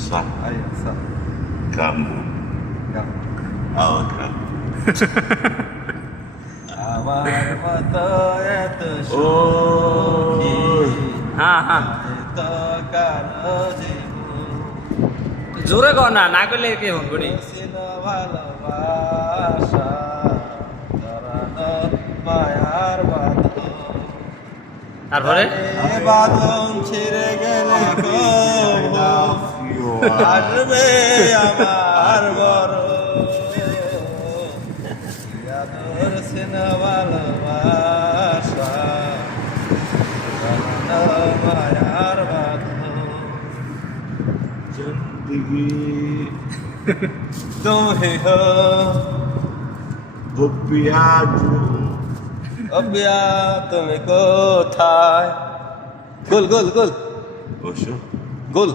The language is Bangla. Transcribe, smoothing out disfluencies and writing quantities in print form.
صح ايوه صح كم يلا أو كم আমার মতো এত সুখী হ্যাঁ হ্যাঁ এত কারো জীবন জোরে কর না, না করলে কে হন করি। ছিল ভালোবাসা জড়ানো মায়ার বাঁধন তারপরে বাঁধন ছিঁড়ে গেলে আসবে আমার বড় আদর সিনা ভালোবাসা জড়ানো মায়ার বাঁধন जिंदगी तुम ही हो वो पियाजू অবিয়া তুমি কোথায় গোল গোল গোল وشو গোল